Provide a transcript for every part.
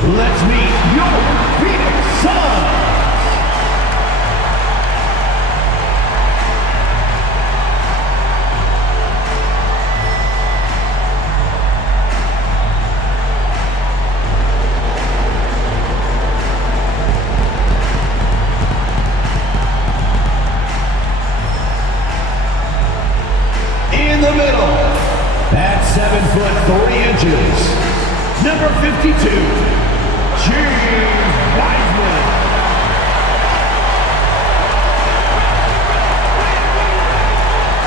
Let's meet your Phoenix Suns. In the middle, at 7 foot 3 inches, number 52, James Wiseman.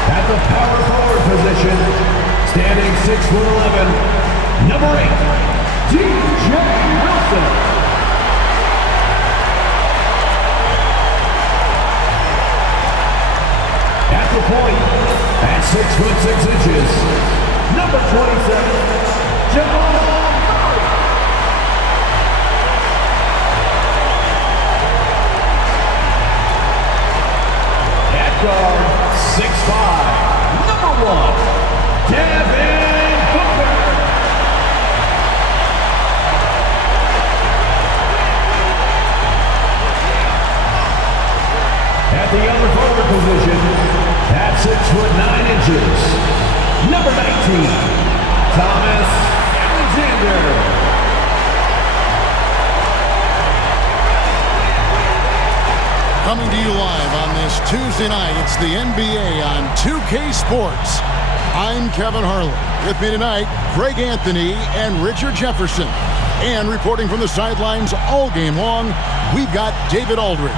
At the power forward position, standing 6'11", number 8, DJ Wilson. At the point, at 6 foot 6 inches, number 27, Jamal Murray. At guard, 6'5", number 1, Devin Booker. At the other forward position, at 6 foot 9 inches, number 19, Thomas Alexander. Coming to you live on this Tuesday night, it's the NBA on 2K Sports. I'm Kevin Harlan. With me tonight, Greg Anthony and Richard Jefferson. And reporting from the sidelines all game long, we've got David Aldridge.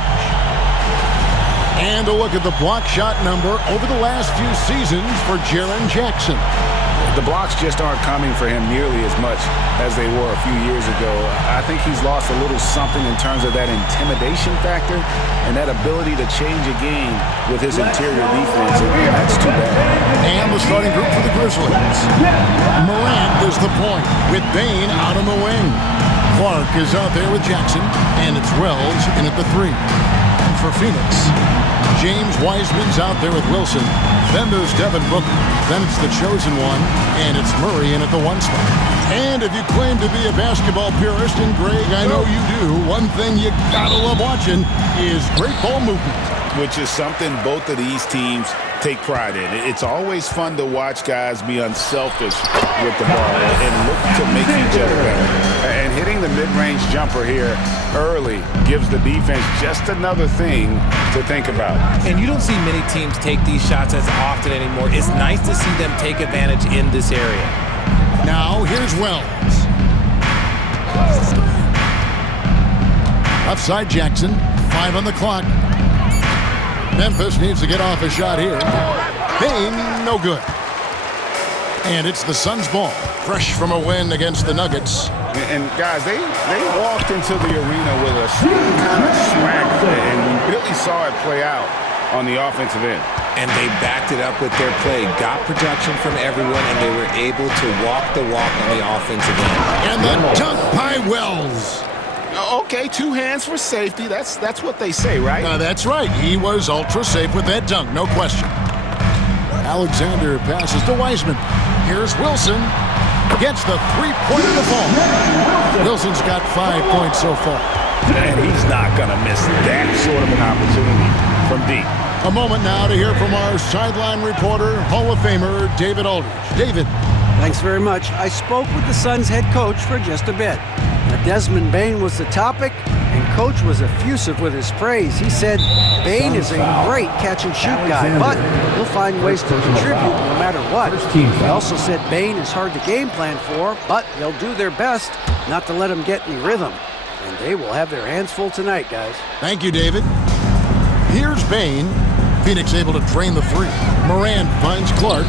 And a look at the block shot number over the last few seasons for Jaren Jackson. The blocks just aren't coming for him nearly as much as they were a few years ago. I think he's lost a little something in terms of that intimidation factor and that ability to change a game with his interior defense, and that's too bad. And the starting group for the Grizzlies. Morant is the point with Bane out on the wing. Clark is out there with Jackson, and it's Wells in at the 3. For Phoenix, James Wiseman's out there with Wilson. Then there's Devin Booker. Then it's the chosen one, and it's Murray in at the 1 spot. And if you claim to be a basketball purist, and Greg, I know you do, one thing you gotta love watching is great ball movement. Which is something both of these teams take pride in. It's always fun to watch guys be unselfish with the ball and look to make each other better. And hitting the mid-range jumper here early gives the defense just another thing to think about. And you don't see many teams take these shots as often anymore. It's nice to see them take advantage in this area. Now, here's Wells. Offside Jackson, 5 on the clock. Memphis needs to get off a shot here. Bane, no good. And it's the Suns' ball, fresh from a win against the Nuggets. And guys, they walked into the arena with a kind of swagger, and we really saw it play out on the offensive end. And they backed it up with their play, got production from everyone, and they were able to walk the walk on the offensive end. And the dunk by Wells. Okay, 2 hands for safety. That's what they say, right? That's right. He was ultra safe with that dunk, no question. Alexander passes to Wiseman. Here's Wilson. Gets the 3-pointer to fall. Wilson's got 5 points so far. And he's not going to miss that sort of an opportunity from deep. A moment now to hear from our sideline reporter, Hall of Famer David Aldridge. David. Thanks very much. I spoke with the Suns head coach for just a bit. Desmond Bane was the topic, and Coach was effusive with his praise. He said Bane is a great catch-and-shoot guy, but he'll find ways to contribute no matter what. He also said Bane is hard to game plan for, but they'll do their best not to let him get any rhythm. And they will have their hands full tonight, guys. Thank you, David. Here's Bane. Phoenix able to drain the 3. Morant finds Clark.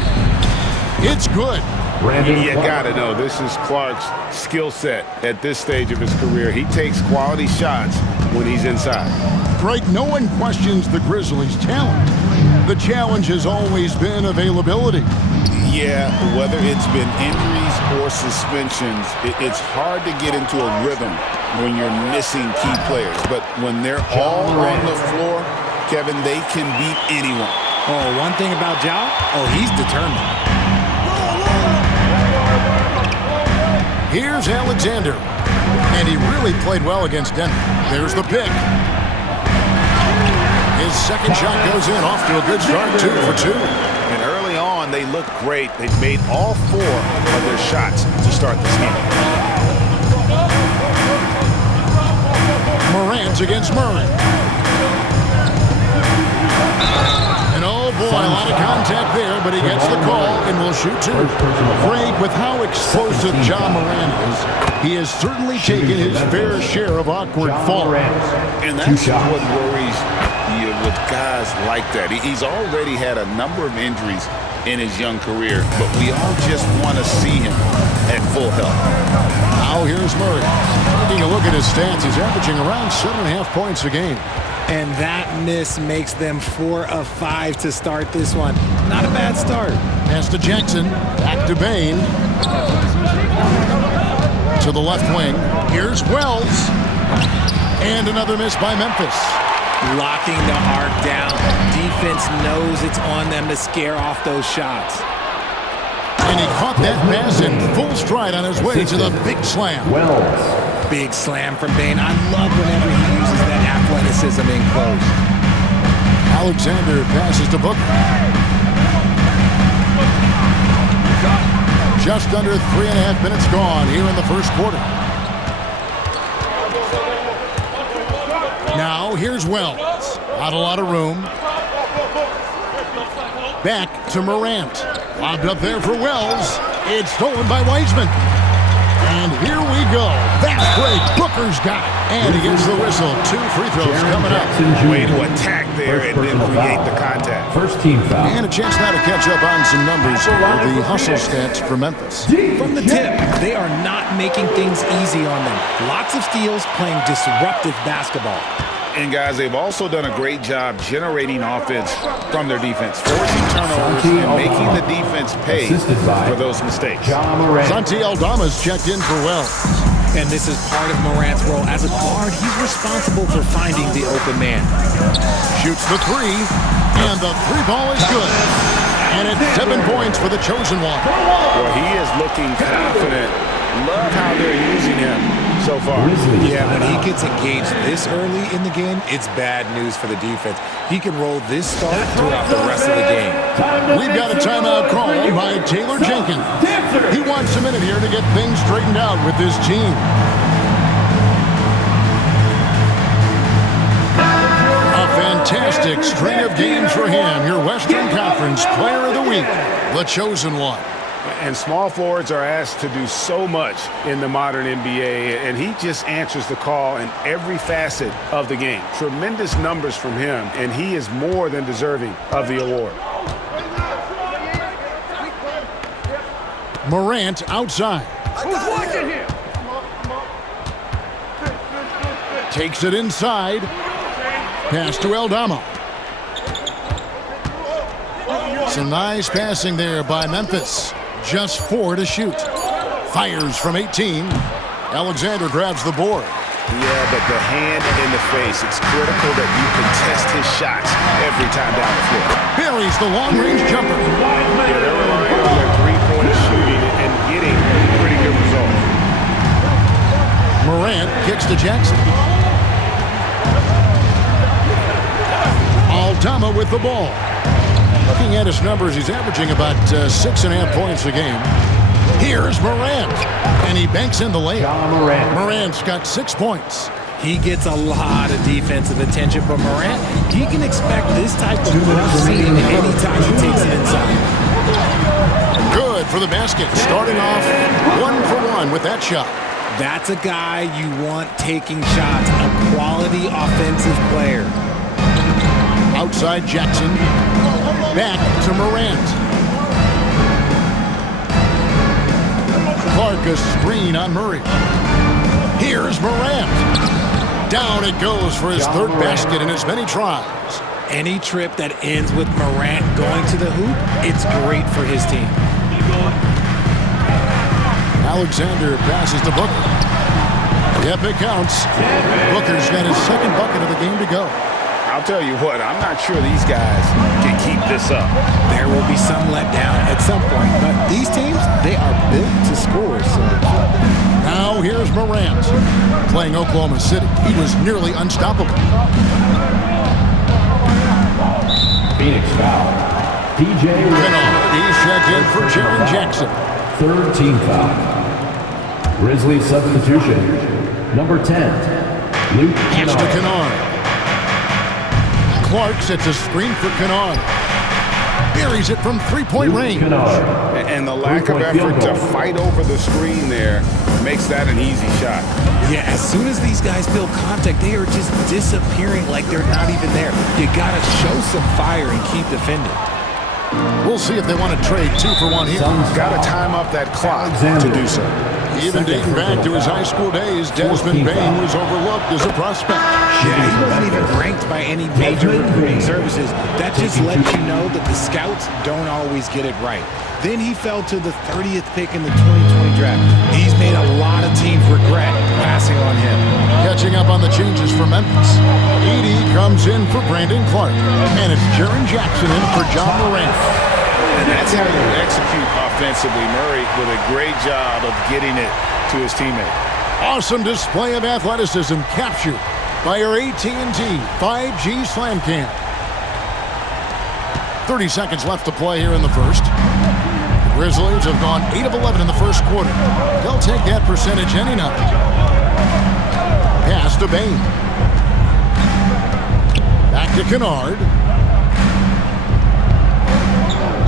It's good. You gotta know, this is Clark's skill set at this stage of his career. He takes quality shots when he's inside. Right, no one questions the Grizzlies' talent. The challenge has always been availability. Yeah, whether it's been injuries or suspensions, it's hard to get into a rhythm when you're missing key players. But when they're all on the floor, Kevin, they can beat anyone. Oh, one thing about Ja, he's determined. Here's Alexander. And And he really played well against Denver. There's the pick. His second shot goes in, off to a good start, 2 for 2. And early on, they looked great. They made all 4 of their shots to start this game. Morant against Murray. And oh boy, a lot of contact there, but he gets the call and will shoot 2. Afraid with how explosive Ja Morant is, he has certainly taken his fair share of awkward falls. And that's what worries you with guys like that. He's already had a number of injuries in his young career, but we all just want to see him at full health. Now here's Murray. Taking a look at his stats, he's averaging around 7.5 points a game. And that miss makes them 4 of 5 to start this one. Not a bad start. Pass to Jackson. Back to Bane. To the left wing. Here's Wells. And another miss by Memphis. Locking the arc down. Defense knows it's on them to scare off those shots. And he caught that pass in full stride on his way to the big slam. Big slam from Bane. I love whenever he uses that athleticism in close. Alexander passes to Booker. Just under 3.5 minutes gone here in the first quarter. Now here's Wells. Not a lot of room. Back to Morant. Lobbed up there for Wells. It's stolen by Wiseman. And here we go. That's great. Booker's got it. And he gets the whistle. 2 free throws coming up. Way to attack there and then create the contact. First team foul. And a chance now to catch up on some numbers for the hustle stats for Memphis. From the tip, they are not making things easy on them. Lots of steals, playing disruptive basketball. And guys, they've also done a great job generating offense from their defense, forcing turnovers and making the defense pay for those mistakes. Santi Aldama's checked in for Wells. And this is part of Morant's role. As a guard, he's responsible for finding the open man. Shoots the 3, and the 3-ball is good. And it's 7 points for the chosen one. Well, he is looking confident. Love how they're using him so far. Yeah, when he gets engaged this early in the game, it's bad news for the defense. He can roll this start throughout the rest of the game. We've got a timeout call by Taylor Jenkins. He wants a minute here to get things straightened out with this team. A fantastic string of games for him. Your Western Conference Player of the Week, the chosen one. And small forwards are asked to do so much in the modern NBA, and he just answers the call in every facet of the game. Tremendous numbers from him, and he is more than deserving of the award. Morant outside. Takes it inside. Pass to Aldama. Some nice passing there by Memphis. Just 4 to shoot. Fires from 18. Alexander grabs the board. Yeah, but the hand in the face, it's critical that you contest his shots every time down the floor. Buries the long-range jumper. Yeah, they're relying on their three-point shooting and getting pretty good results. Morant kicks to Jackson. Aldama with the ball. Looking at his numbers, he's averaging about 6.5 points a game. Here's Morant, and he banks in the layup. Morant's got 6 points. He gets a lot of defensive attention, but Morant, he can expect this type of rough seating anytime he takes it inside. Good for the basket, starting off 1 for 1 with that shot. That's a guy you want taking shots, a quality offensive player. Outside Jackson. Back to Morant. Clark a screen on Murray. Here's Morant. Down it goes for his third basket in as many tries. Any trip that ends with Morant going to the hoop, it's great for his team. Alexander passes to Booker. Yep, it counts. Booker's got his second bucket of the game to go. I'll tell you what, I'm not sure these guys can keep this up. There will be some letdown at some point, but these teams, they are built to score. So now Now here's Morant. Playing Oklahoma City, he was nearly unstoppable. Phoenix foul. DJ Kennard, he's checked in for Jaren Jackson. Third team foul. Grizzlies substitution. Number 10, Luke Pass to Kennard. Kennard. Clark sets a screen for Kennard. Buries it from three-point range. Kennard. And the lack of Three-point effort field to goal. fight over the screen there makes that an easy shot. Yeah, as soon as these guys feel contact, they are just disappearing like they're not even there. You got to show some fire and keep defending. We'll see if they want to trade 2 for 1 here. Got to time up that clock to do so. Even dating back to his high school days, Desmond Bain was overlooked as a prospect. Yeah, he wasn't even ranked by any major recruiting services. That just lets you know that the scouts don't always get it right. Then he fell to the 30th pick in the 2020 draft. He's made a lot of teams regret passing on him. Catching up on the changes for Memphis. Edey comes in for Brandon Clark. And it's Jaren Jackson in for John Morant. And that's how you execute offensively. Murray with a great job of getting it to his teammate. Awesome display of athleticism captured by our AT&T 5G Slam Cam. 30 seconds left to play here in the first. The Grizzlies have gone 8 of 11 in the first quarter. They'll take that percentage any night. Pass to Bain. Back to Kennard.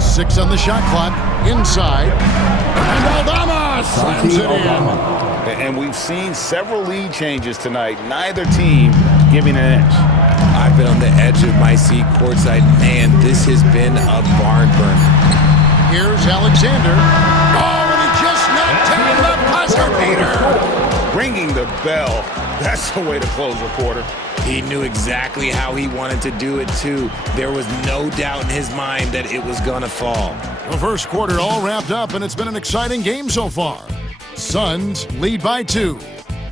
6 on the shot clock. Inside. And Aldama slams it in. And we've seen several lead changes tonight. Neither team giving an inch. I've been on the edge of my seat courtside. Man, this has been a barn burner. Here's Alexander. Oh, and he just knocked down the buzzer beater. Ringing the bell. That's the way to close a quarter. He knew exactly how he wanted to do it, too. There was no doubt in his mind that it was going to fall. The first quarter all wrapped up, and it's been an exciting game so far. Suns lead by 2.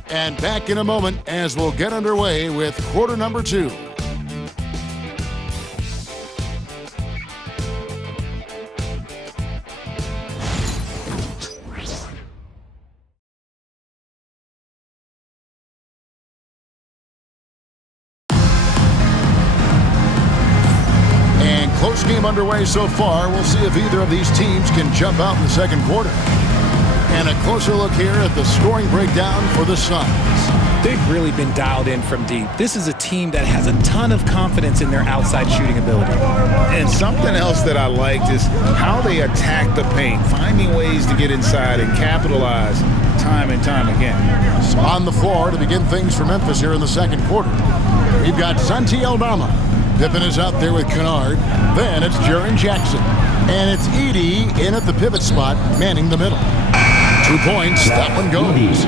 And back in a moment as we'll get underway with quarter number 2. And close game underway so far. We'll see if either of these teams can jump out in the second quarter. And a closer look here at the scoring breakdown for the Suns. They've really been dialed in from deep. This is a team that has a ton of confidence in their outside shooting ability. And something else that I liked is how they attack the paint, finding ways to get inside and capitalize time and time again. So on the floor to begin things for Memphis here in the second quarter. We've got Santi Aldama. Pippen is out there with Kennard. Then it's Jaren Jackson. And it's Edey in at the pivot spot, manning the middle. 2 points, that one goes.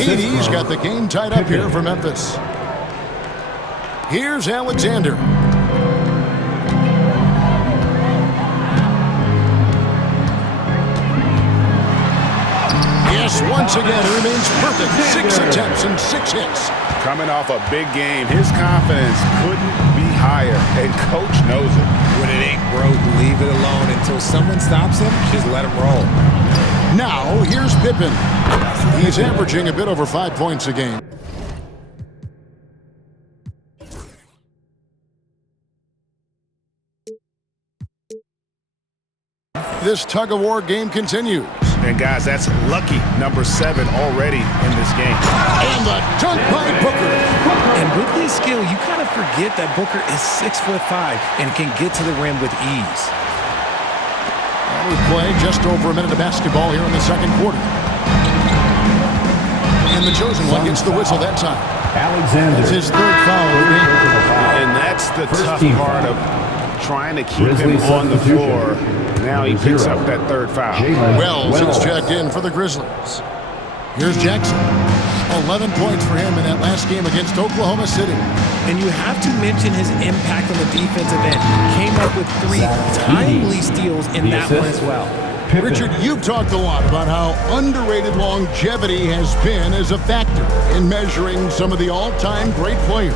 Edey's got the game tied up here for Memphis. Here's Alexander. Yes, once again, he remains perfect. 6 attempts and 6 hits. Coming off a big game, his confidence couldn't be higher, and coach knows it. When it ain't broke, leave it alone until someone stops him. Just let him roll. Now, here's Pippen. He's averaging a bit over 5 points a game. This tug-of-war game continues. And guys, that's lucky number 7 already in this game. And the dunk by Booker. And with his skill, you kind of forget that Booker is 6'5" and can get to the rim with ease. And we've played just over a minute of basketball here in the second quarter. And the chosen one gets the whistle that time. Alexander. It's his third foul of the game. And that's the tough part of trying to keep Grizzlies him on the floor. substitution. Now he picks up that third foul. Wells is checked in for the Grizzlies. Here's Jackson. 11 points for him in that last game against Oklahoma City. And you have to mention his impact on the defensive end. Came up with 3 timely steals in that one as well. Richard, you've talked a lot about how underrated longevity has been as a factor in measuring some of the all-time great players.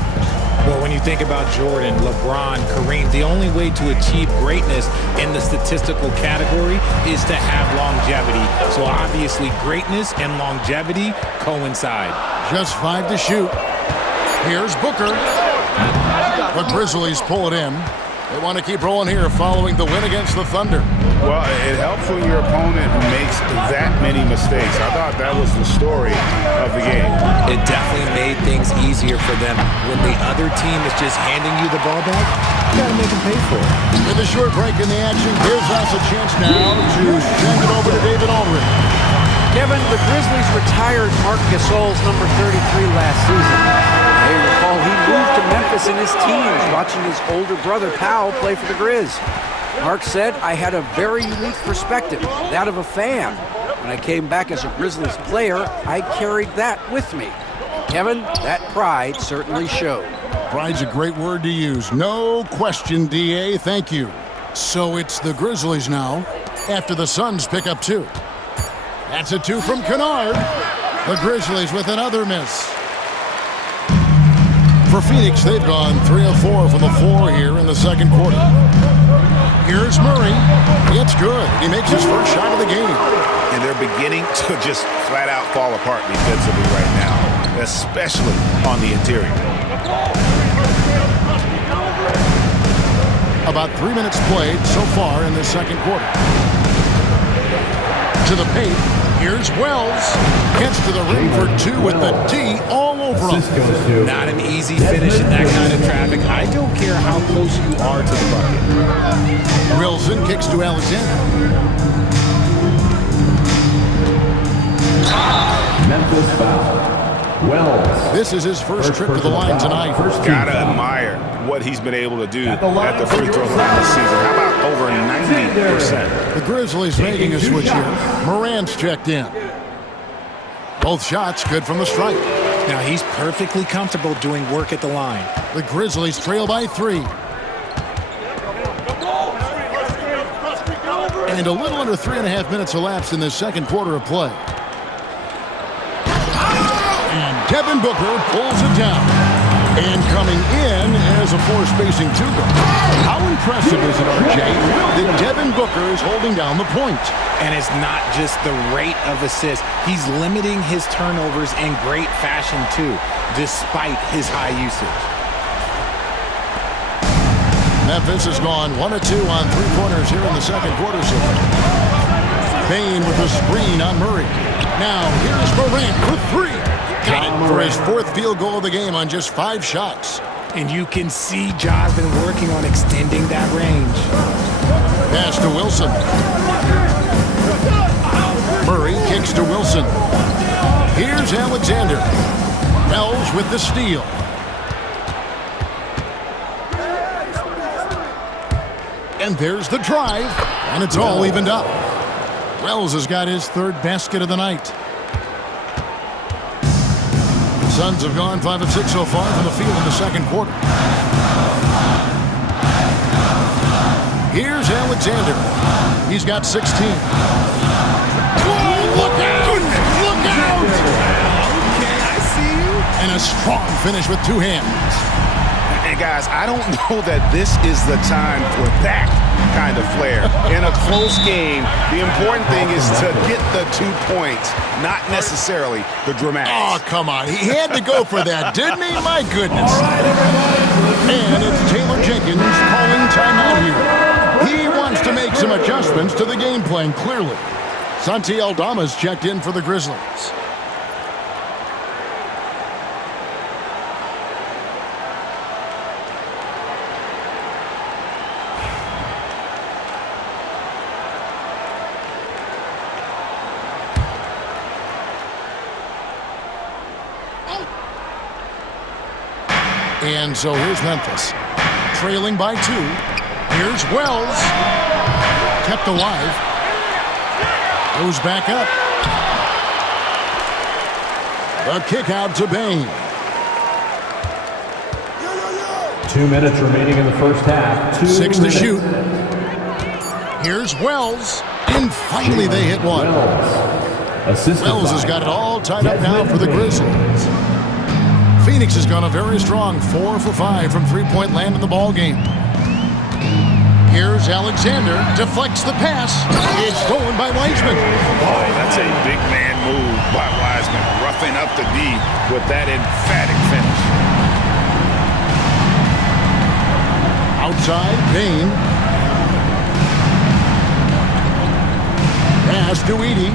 Well, when you think about Jordan, LeBron, Kareem, the only way to achieve greatness in the statistical category is to have longevity. So obviously greatness and longevity coincide. Just 5 to shoot. Here's Booker. The Grizzlies pull it in. They want to keep rolling here following the win against the Thunder. Well, it helps when your opponent makes that many mistakes. I thought that was the story of the game. It definitely made things easier for them. When the other team is just handing you the ball back, you got to make them pay for it. With a short break in the action, gives us a chance now to send it over to David Aldridge. Kevin, the Grizzlies retired Marc Gasol's number 33 last season. They recall he moved to Memphis in his teens, watching his older brother Powell play for the Grizz. Mark said, "I had a very unique perspective, that of a fan. When I came back as a Grizzlies player, I carried that with me." Kevin, that pride certainly showed. Pride's a great word to use. No question, D.A. Thank you. So it's the Grizzlies now, after the Suns pick up 2. That's a 2 from Kennard. The Grizzlies with another miss. For Phoenix, they've gone 3 of 4 from the floor here in the second quarter. Here's Murray. It's good. He makes his first shot of the game. And they're beginning to just flat out fall apart defensively right now, especially on the interior. About 3 minutes played so far in the second quarter. To the paint. Here's Wells. Gets to the rim for 2 with the D all over him. Not an easy finish in that kind of traffic. I don't care how close you are to the bucket. Wilson kicks to Alexander. Memphis foul. Wells. This is his first trip to the line tonight. Gotta admire what he's been able to do at the free throw line this season. How about over 90%? The Grizzlies making a switch here. Morant's checked in. Both shots good from the stripe. Now he's perfectly comfortable doing work at the line. The Grizzlies trail by 3. And a little under 3.5 minutes elapsed in the second quarter of play. And Devin Booker pulls it down. And coming in as a force-spacing 2-guard. How impressive is it, RJ, that Devin Booker is holding down the point? And it's not just the rate of assists. He's limiting his turnovers in great fashion, too, despite his high usage. Memphis has gone 1 of 2 on 3-pointers here in the second quarter so far. Bane with a screen on Murray. Now here's Morant for 3. Got it for his 4th field goal of the game on just 5 shots. And you can see Ja's been working on extending that range. Pass to Wilson. Murray kicks to Wilson. Here's Alexander. Wells with the steal. And there's the drive. And it's all evened up. Wells has got his 3rd basket of the night. Suns have gone 5 of 6 so far from the field in the second quarter. Here's Alexander. He's got 16. Whoa, look out! Look out! Okay, I see you. And a strong finish with 2 hands. And guys, I don't know that this is the time for that kind of flair. In a close game, the important thing is to get the 2 points, not necessarily the dramatics. Oh, come on. He had to go for that, didn't he? My goodness. And it's Taylor Jenkins calling timeout here. He wants to make some adjustments to the game plan, clearly. Santi Aldama's checked in for the Grizzlies. And so here's Memphis, trailing by 2. Here's Wells, kept alive, goes back up. A kick out to Bane. 2 minutes remaining in the first half. 6 to shoot. Here's Wells, and finally they hit one. Wells has got it all tied up now for the Grizzlies. Phoenix Phoenix has gone a very strong 4 for 5 from three-point land in the ball game. Here's Alexander, deflects the pass. It's stolen by Wiseman. Oh, that's a big man move by Wiseman, roughing up the D with that emphatic finish. Outside, Bane. Pass to Edey.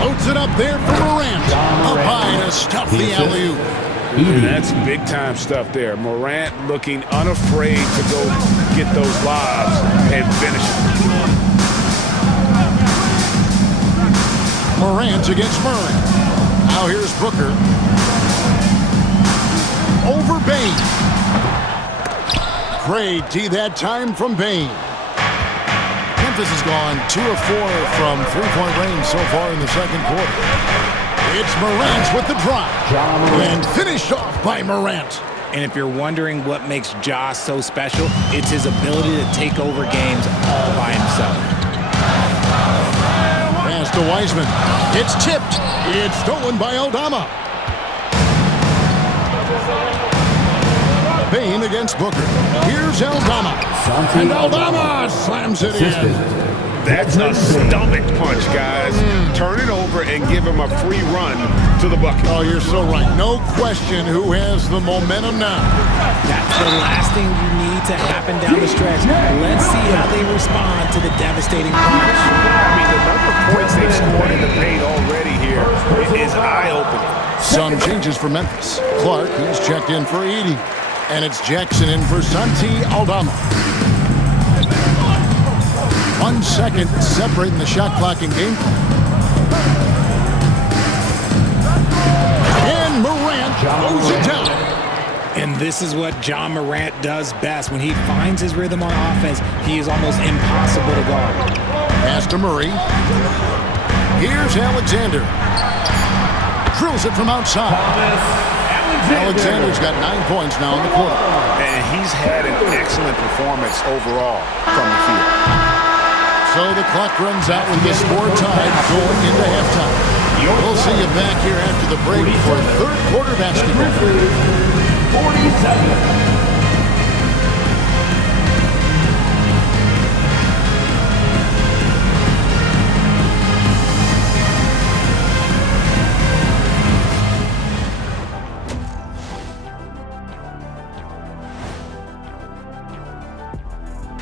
Floats it up there for Morant. Up high to stuff the alley-oop. That's big-time stuff there. Morant looking unafraid to go get those lobs and finish it. Morant against Murray. Now here's Booker. Over Bane. Great D that time from Bane. Memphis has gone 2 of 4 from three-point range so far in the second quarter. It's Morant with the drop. And finished off by Morant. And if you're wondering what makes Ja so special, it's his ability to take over games all by himself. Pass to Wiseman. It's tipped. It's stolen by Aldama. Bane against Booker. Here's Aldama. And Aldama slams it in. That's a stomach punch, guys. Turn it over and give him a free run to the bucket. Oh, you're so right. No question who has the momentum now. That's the last thing you need to happen down the stretch. Let's see how they respond to the devastating punch. I mean, the number of points they've scored in the paint already here is eye-opening. Some changes for Memphis. Clark, he's checked in for Edey. And it's Jackson in for Santi Aldama. 1 second separating the shot clock and game clock. And Morant throws it down. And this is what Ja Morant does best. When he finds his rhythm on offense, he is almost impossible to guard. Pass to Murray. Here's Alexander. Drills it from outside. Alexander's got 9 points now in the quarter. And he's had an excellent performance overall from the field. So the clock runs out with the score tied going into halftime. We'll see you back here after the break for third quarter basketball. 47.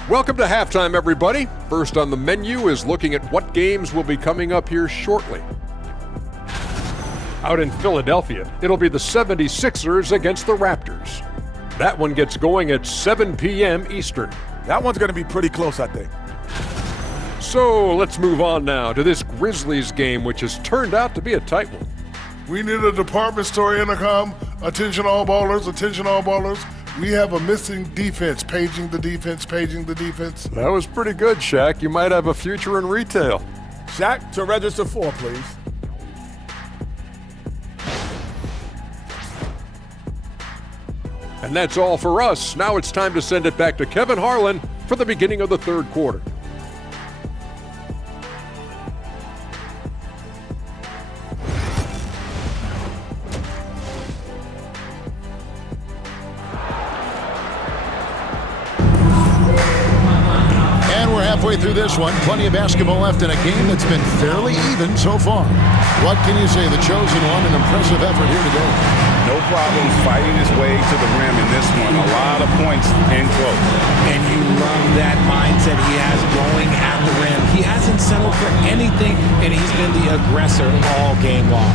Welcome to halftime, everybody. First on the menu is looking at what games will be coming up here shortly. Out in Philadelphia, it'll be the 76ers against the Raptors. That one gets going at 7 p.m. Eastern. That one's going to be pretty close, I think. So let's move on now to this Grizzlies game, which has turned out to be a tight one. We need a department store intercom. Attention all ballers, attention all ballers. We have a missing defense. Paging the defense, paging the defense. That was pretty good, Shaq. You might have a future in retail. Shaq, to register 4, please. And that's all for us. Now it's time to send it back to Kevin Harlan for the beginning of the third quarter. Halfway through this one, plenty of basketball left in a game that's been fairly even so far. What can you say? The chosen one, an impressive effort here today. No problem fighting his way to the rim in this one. A lot of points and close. And you love that mindset he has going at the rim. He hasn't settled for anything, and he's been the aggressor all game long.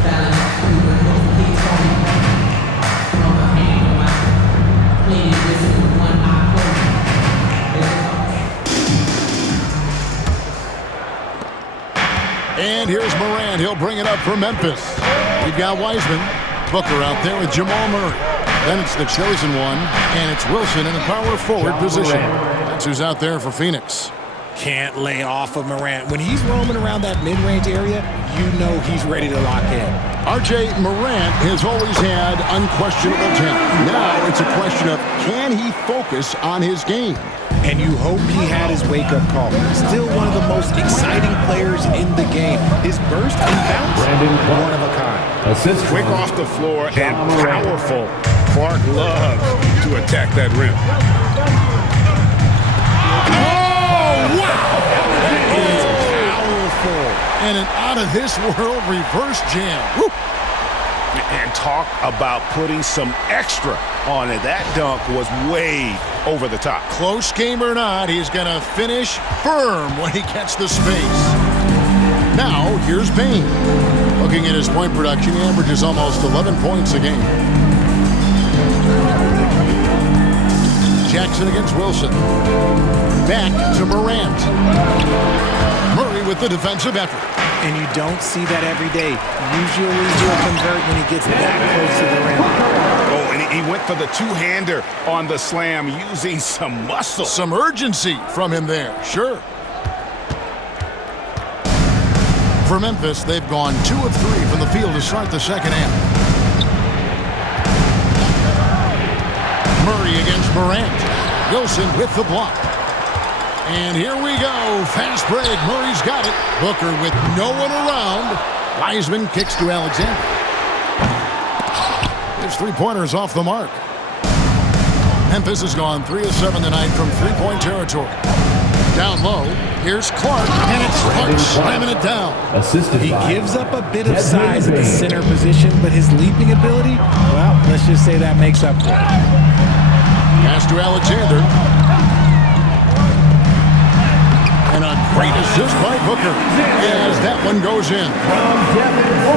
And here's Morant. He'll bring it up for Memphis. We've got Wiseman. Booker out there with Jamal Murray. Then it's the chosen one, and it's Wilson in a power forward position. That's who's out there for Phoenix. Can't lay off of Morant. When he's roaming around that mid-range area, you know he's ready to lock in. R.J. Morant has always had unquestionable talent. Now it's a question of can he focus on his game? And you hope he had his wake-up call. Still one of the most exciting players in the game. His burst and bounce, one of a kind. Assist Quick from off the floor and John Morant. powerful. Clark loves to attack that rim. Oh, wow! That is powerful. And an out-of-this-world reverse jam. Woo. And talk about putting some extra on it. That dunk was way over the top. Close game or not, he's going to finish firm when he gets the space. Now, here's Bane. Looking at his point production, he averages almost 11 points a game. Jackson against Wilson. Back to Morant. Murray with the defensive effort. And you don't see that every day. Usually he'll convert when he gets that close to the rim. Oh, and he went for the two-hander on the slam using some muscle. Some urgency from him there, sure. For Memphis, they've gone 2 of 3 from the field to start the second half. Murray against Morant. Wilson with the block. And here we go. Fast break. Murray's got it. Booker with no one around. Wiseman kicks to Alexander. His three-pointers off the mark. Memphis has gone 3 of 7 tonight from three-point territory. Down low. Here's Clark. And it's Clark slamming it down. Assisted He by gives up a bit of Desmond size at the Bane. center position, but his leaping ability, well, let's just say that makes up for it. Pass to Alexander. And a great assist by Booker as that one goes in.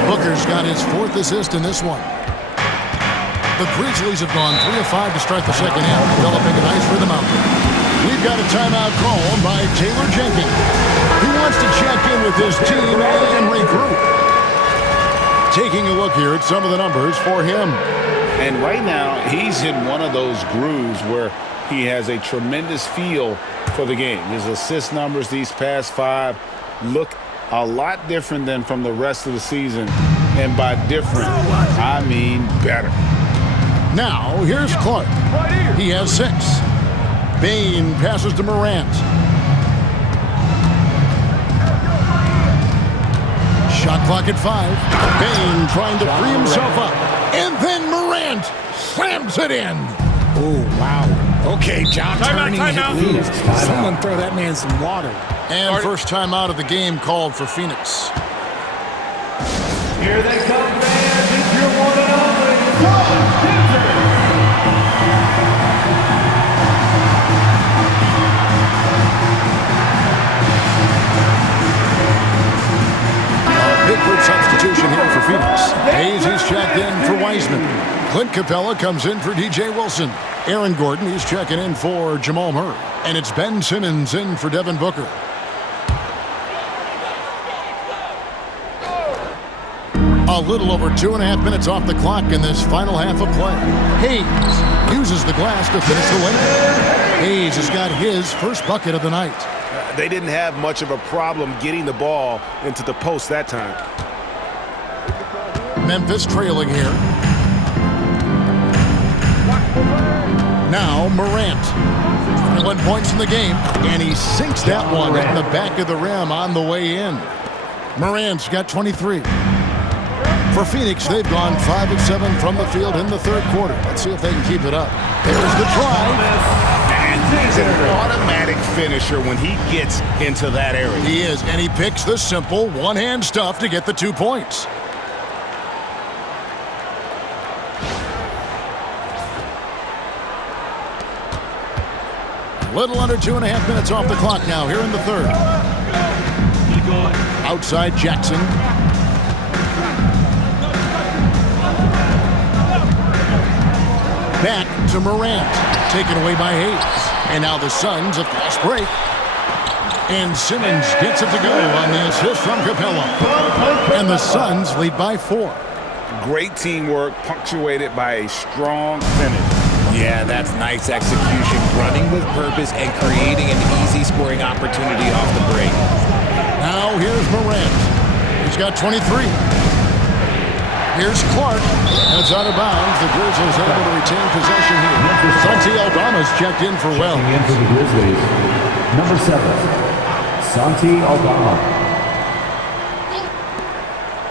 Booker's got his 4th assist in this one. The Grizzlies have gone 3 of 5 to start the second half, developing a nice rhythm out there. We've got a timeout called by Taylor Jenkins. He wants to check in with his team and regroup. Taking a look here at some of the numbers for him. And right now, he's in one of those grooves where he has a tremendous feel for the game. His assist numbers these past 5 look a lot different than from the rest of the season. And by different, I mean better. Now, here's Clark. He has 6. Bane passes to Morant. Shot clock at 5. Bane trying to free himself up. And then Morant slams it in. Oh, wow. Okay, John turning hit loose. Someone throw that man some water. And first time out of the game called for Phoenix. Here they come, fans. It's your one and only Clark Denver. Pickford substitution here for Phoenix. Hayes is checked in for Wiseman. Clint Capella comes in for DJ Wilson. Aaron Gordon is checking in for Jamal Murray. And it's Ben Simmons in for Devin Booker. A little over 2.5 minutes off the clock in this final half of play. Hayes uses the glass to finish the layup. Hayes has got his first bucket of the night. They didn't have much of a problem getting the ball into the post that time. Memphis trailing here. Now Morant. 21 points in the game, and he sinks that one in the back of the rim on the way in. Morant's got 23. For Phoenix, they've gone 5 of 7 from the field in the third quarter. Let's see if they can keep it up. There's the try. He's an automatic finisher when he gets into that area. He is, and he picks the simple one-hand stuff to get the 2 points. Little under 2.5 minutes off the clock now here in the third. Outside Jackson. Back to Morant. Taken away by Hayes. And now the Suns a fast break. And Simmons gets it to go on the assist from Capella. And the Suns lead by 4. Great teamwork punctuated by a strong finish. Yeah, that's nice execution, running with purpose and creating an easy scoring opportunity off the break. Now here's Morant. He's got 23. Here's Clark. And it's out of bounds. The Grizzlies able to retain possession here. Santi Aldama's checked in for Wells. In for the Grizzlies, number 7, Santi Aldama.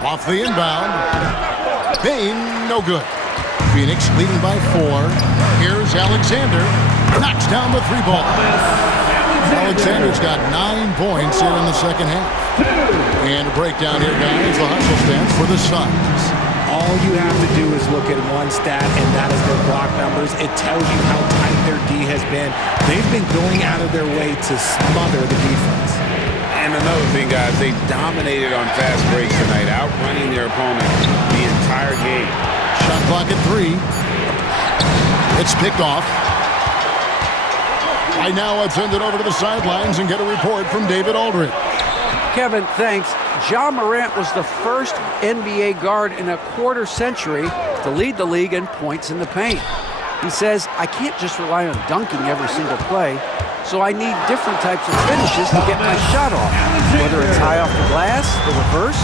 Off the inbound. Bane, no good. Phoenix leading by 4. Here's Alexander. Knocks down the 3 ball. Alexander's got 9 points here in the second half. And a breakdown here, guys. The hustle stance for the Suns. All you have to do is look at one stat, and that is their block numbers. It tells you how tight their D has been. They've been going out of their way to smother the defense. And another thing, guys, they dominated on fast breaks tonight, outrunning their opponent the entire game. Shot clock at 3. It's picked off. I now send it over to the sidelines and get a report from David Aldridge. Kevin, thanks. Ja Morant was the first NBA guard in a quarter century to lead the league in points in the paint. He says, I can't just rely on dunking every single play, so I need different types of finishes to get my shot off, whether it's high off the glass, the reverse,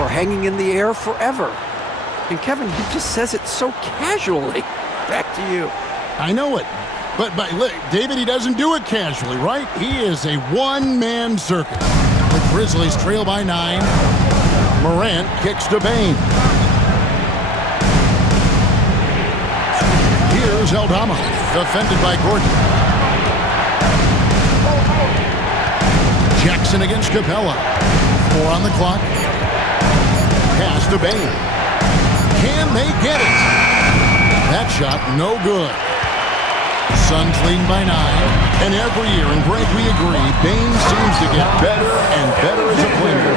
or hanging in the air forever. And Kevin, he just says it so casually. Back to you. I know it. But look, David, he doesn't do it casually, right? He is a one-man circus. The Grizzlies trail by 9. Morant kicks to Bane. Here's Aldama, defended by Gordon. Jackson against Capella. 4 on the clock. Pass to Bane. Can they get it? That shot, no good. Suns leading by 9. And every year, and Greg, we agree, Bane seems to get better and better as a player.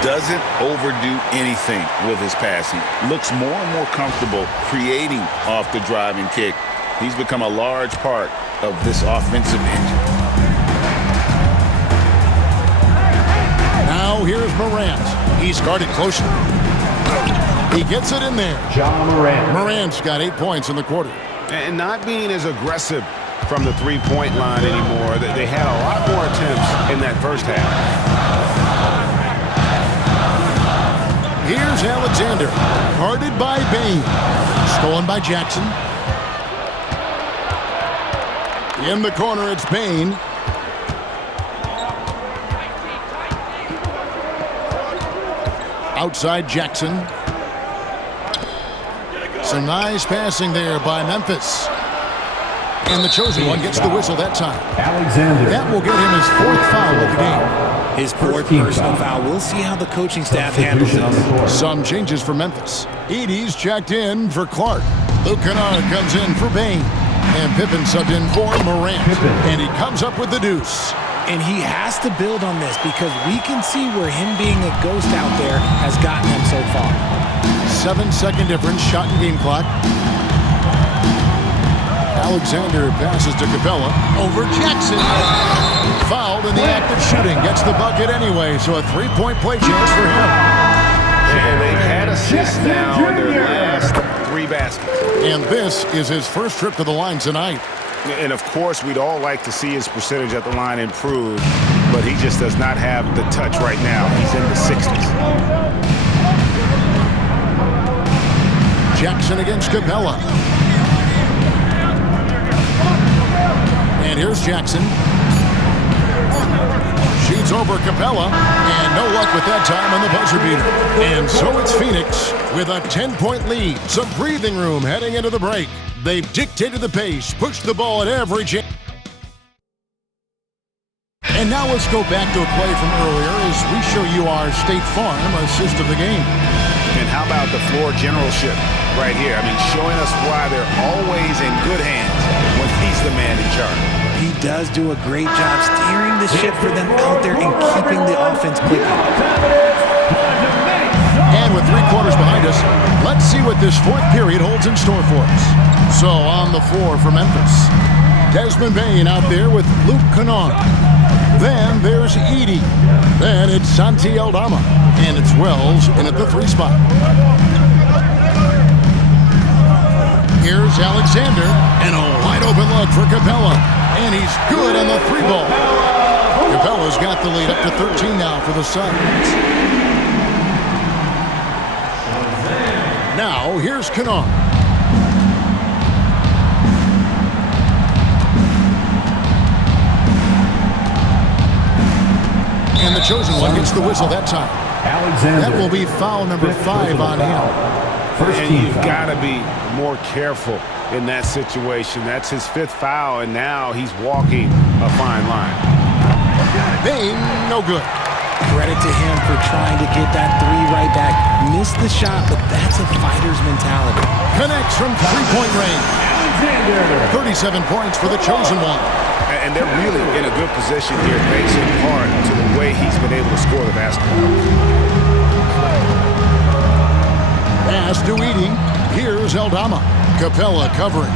Doesn't overdo anything with his passing. Looks more and more comfortable creating off the driving kick. He's become a large part of this offensive engine. Now here's Morant. He's guarded closely. He gets it in there. Ja Morant. Morant's got 8 points in the quarter. And not being as aggressive from the three-point line anymore. They had a lot more attempts in that first half. Here's Alexander, guarded by Bane. Stolen by Jackson. In the corner, it's Bane. Outside Jackson. Some nice passing there by Memphis. And the chosen one gets the whistle that time. Alexander. That will get him his 4th foul of the game. His 4th personal foul. We'll see how the coaching staff handles this. Some changes for Memphis. Edie's checked in for Clark. Luke Kennard comes in for Bane. And Pippen subbed in for Morant. And he comes up with the deuce. And he has to build on this because we can see where him being a ghost out there has gotten him so far. 7-second difference, shot and game clock. Alexander passes to Capella. Over Jackson. Fouled in the act of shooting. Gets the bucket anyway, so a 3-point play chance for him. And they've had assists now in their last 3 baskets. And this is his first trip to the line tonight. And, of course, we'd all like to see his percentage at the line improve, but he just does not have the touch right now. He's in the 60s. Jackson against Capella. And here's Jackson. Shoots over Capella, and no luck with that time on the buzzer beater. And so it's Phoenix with a 10-point lead. Some breathing room heading into the break. They've dictated the pace, pushed the ball at every chance. And now let's go back to a play from earlier as we show you our State Farm assist of the game. And how about the floor generalship right here? I mean, showing us why they're always in good hands when he's the man in charge. He does do a great job steering the ship for them out there and keeping the offense clicking. And with 3 quarters behind us, let's see what this 4th period holds in store for us. So on the floor for Memphis, Desmond Bane out there with Luke Kennard. Then there's Edie. Then it's Santi Aldama. And it's Wells in at the 3 spot. Here's Alexander. And a wide open look for Capella. And he's good on the 3 ball. Capella's got the lead up to 13 now for the Suns. Now here's Kennard. And the chosen one gets the whistle that time. Alexander. That will be foul number 5 on him. First And team you've foul. got to be more careful in that situation. That's his 5th foul, and now he's walking a fine line. Bane, no good. Credit to him for trying to get that 3 right back. Missed the shot, but that's a fighter's mentality. Connects from three-point range. Alexander. 37 points for the chosen one. And they're really in a good position here, thanks in part to the way he's been able to score the basketball. Pass to Edey. Here's Aldama. Capella covering.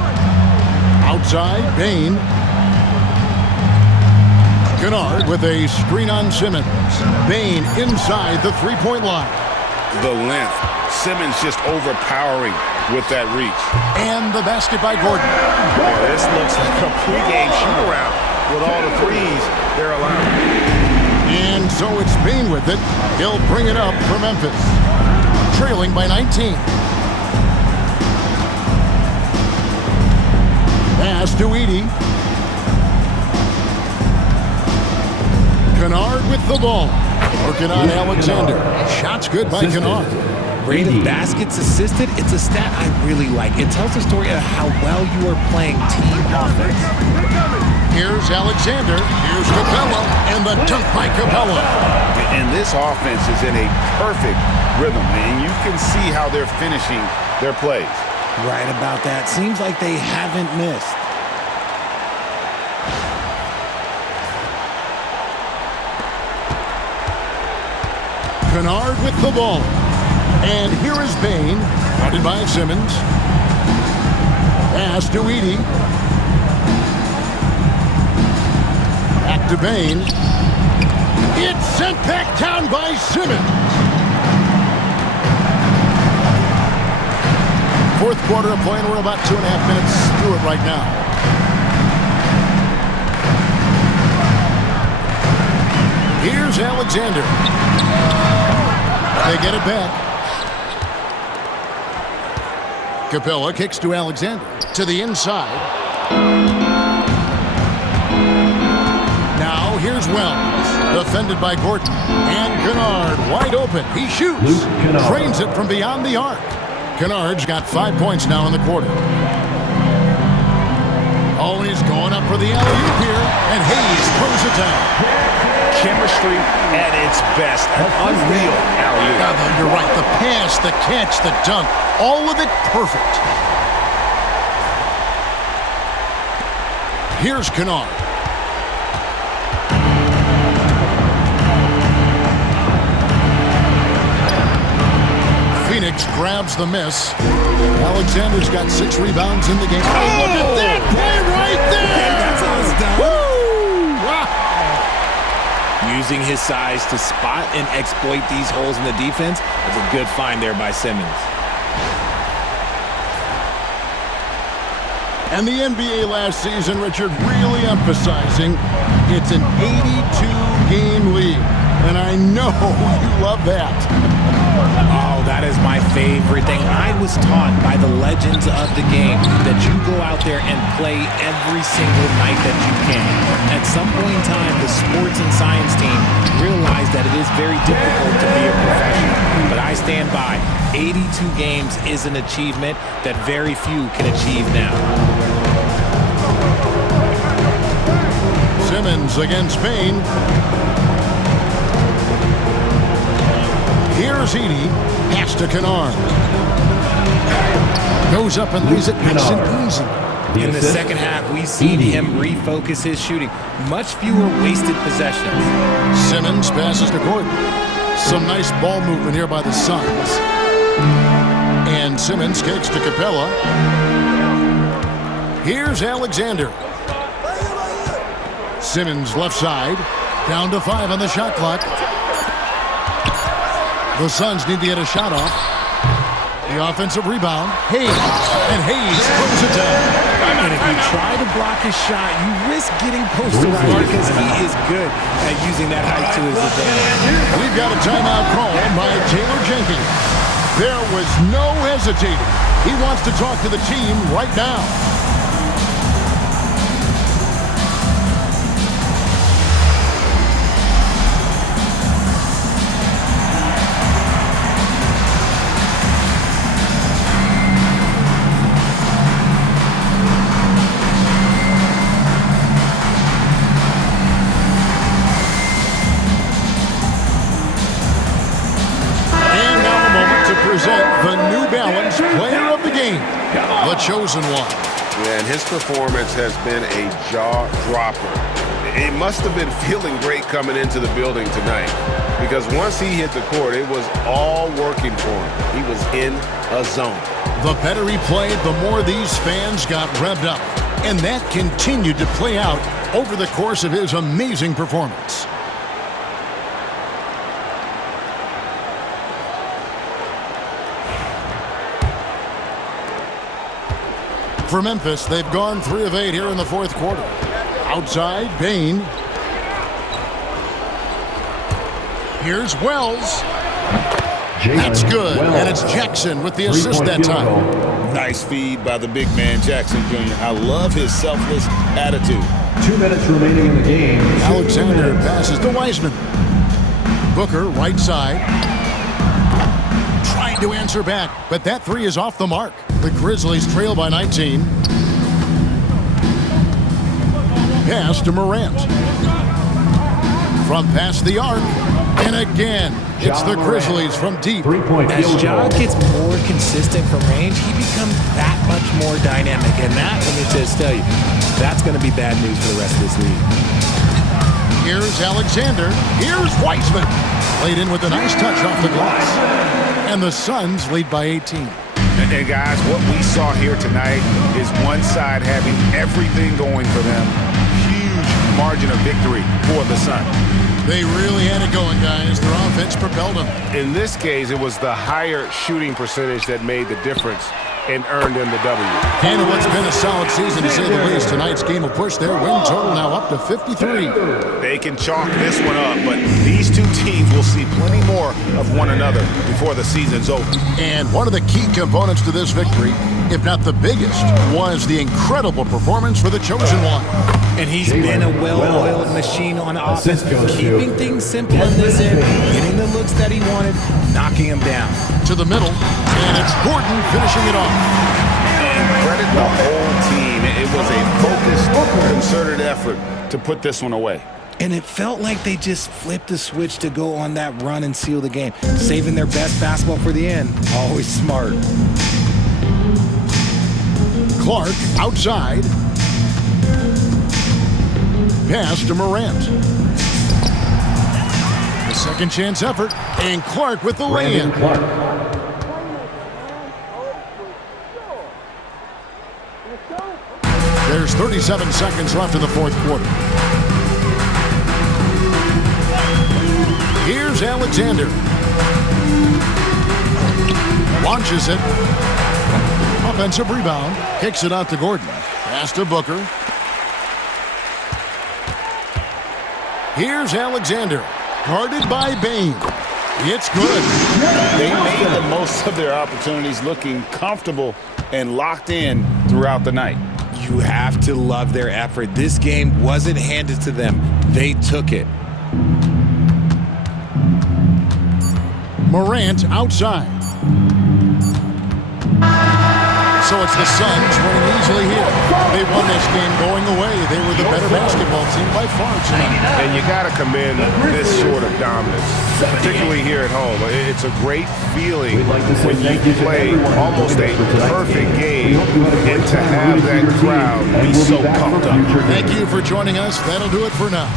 Outside, Bane. Kennard with a screen on Simmons. Bane inside the three-point line. The length. Simmons just overpowering with that reach. And the basket by Gordon. Boy, this looks like a pregame shoot-around with all the threes they're allowing. And so it's Bane with it. He'll bring it up for Memphis. Trailing by 19. Pass to Edey. Kennard with the ball. Working on Alexander. Shots good by Kennard. Rate of baskets assisted, it's a stat I really like. It tells a story of how well you are playing team offense. Here's Alexander. Here's Capella. And the dunk by Capella. And this offense is in a perfect rhythm, and you can see how they're finishing their plays. Right about that. Seems like they haven't missed. Kennard with the ball. And here is Bane. Guarded by Simmons. Pass to Edey. Back to Bane. It's sent back down by Simmons. Fourth quarter of play, and we're about 2.5 minutes through it right now. Here's Alexander. They get it back. Capella kicks to Alexander. To the inside. Now here's Wells. Defended by Gordon. And Kennard wide open. He shoots. Luke Kennard. Trains it from beyond the arc. Kennard's got 5 points now in the quarter. Always going up for the alley-oop here. And Hayes throws it down. Chemistry at its best. An unreal alley-oop. Yeah, you're right. The pass, the catch, the dunk. All of it perfect. Here's Kennard. Phoenix grabs the miss. Alexander's got 6 rebounds in the game. Oh, look at that play right there! That's how it's done. Woo! Wow. Using his size to spot and exploit these holes in the defense is a good find there by Simmons. And the NBA last season, Richard, really emphasizing it's an 82-game league. And I know you love that. Oh, that is my favorite thing. I was taught by the legends of the game that you go out there and play every single night that you can. At some point in time, the sports and science team realized that it is very difficult to be a professional. But I stand by. 82 games is an achievement that very few can achieve now. Simmons against Bane. Here's Edey. Pass to Kennard. Goes up and lays it nice and easy. In the second half, we've seen him refocus his shooting. Much fewer wasted possessions. Simmons passes to Gordon. Some nice ball movement here by the Suns. And Simmons kicks to Capella. Here's Alexander. Simmons left side. Down to 5 on the shot clock. The Suns need to get a shot off. The offensive rebound. Hayes. And Hayes throws it down. And if you try to block his shot, you risk getting posterized because he is good at using that height to his advantage. We've got a timeout call by Taylor Jenkins. There was no hesitating. He wants to talk to the team right now. the chosen one. And his performance has been a jaw-dropper. He must have been feeling great coming into the building tonight, because once he hit the court, it was all working for him. He was in a zone. The better he played, the more these fans got revved up. And that continued to play out over the course of his amazing performance. For Memphis, they've gone 3 of 8 here in the fourth quarter. Outside, Bane. Here's Wells. That's good, and it's Jackson with the assist that time. Nice feed by the big man, Jackson Jr. I love his selfless attitude. 2 minutes remaining in the game. Alexander passes to Wiseman. Booker, right side. Trying to answer back, but that 3 is off the mark. The Grizzlies trail by 19. Pass to Morant. From past the arc. And again, it's the Grizzlies from deep. As Ja gets more consistent from range, he becomes that much more dynamic. And that, let me just tell you, that's going to be bad news for the rest of this league. Here's Alexander. Here's Wiseman. Played in with a nice touch off the glass. And the Suns lead by 18. And guys, what we saw here tonight is one side having everything going for them. Huge margin of victory for the Suns. They really had it going, guys. Their offense propelled them. In this case, it was the higher shooting percentage that made the difference and earned them the W. And what's been a solid season, to say the least, tonight's game will push their win total now up to 53. They can chalk this one up, but these two teams will see plenty more of one another before the season's over. And one of the key components to this victory, if not the biggest, was the incredible performance for the chosen one. And he's been a well-oiled machine on offense, keeping things simple in this end, getting the looks that he wanted, knocking him down. To the middle, and it's Gordon finishing it off. And credit the whole team. It was a focused, concerted effort to put this one away. And it felt like they just flipped the switch to go on that run and seal the game, saving their best basketball for the end. Always smart. Clark outside. Pass to Morant. The second chance effort, and Clark with the lay-in. There's 37 seconds left in the fourth quarter. Here's Alexander. Launches it. Offensive rebound. Kicks it out to Gordon. Pass to Booker. Here's Alexander. Guarded by Bane. It's good. They made the most of their opportunities, looking comfortable and locked in throughout the night. You have to love their effort. This game wasn't handed to them. They took it. Morant outside. So it's the Suns winning easily here. They won this game going away. They were the better basketball team by far tonight. And you got to commend this sort of dominance, particularly here at home. It's a great feeling when you play almost a perfect game and to have that crowd be so pumped up. Thank you for joining us. That'll do it for now.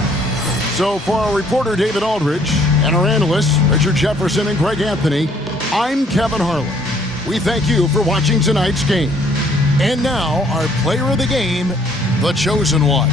So for our reporter, David Aldridge, and our analysts, Richard Jefferson and Greg Anthony, I'm Kevin Harlan. We thank you for watching tonight's game. And now, our player of the game, the chosen one.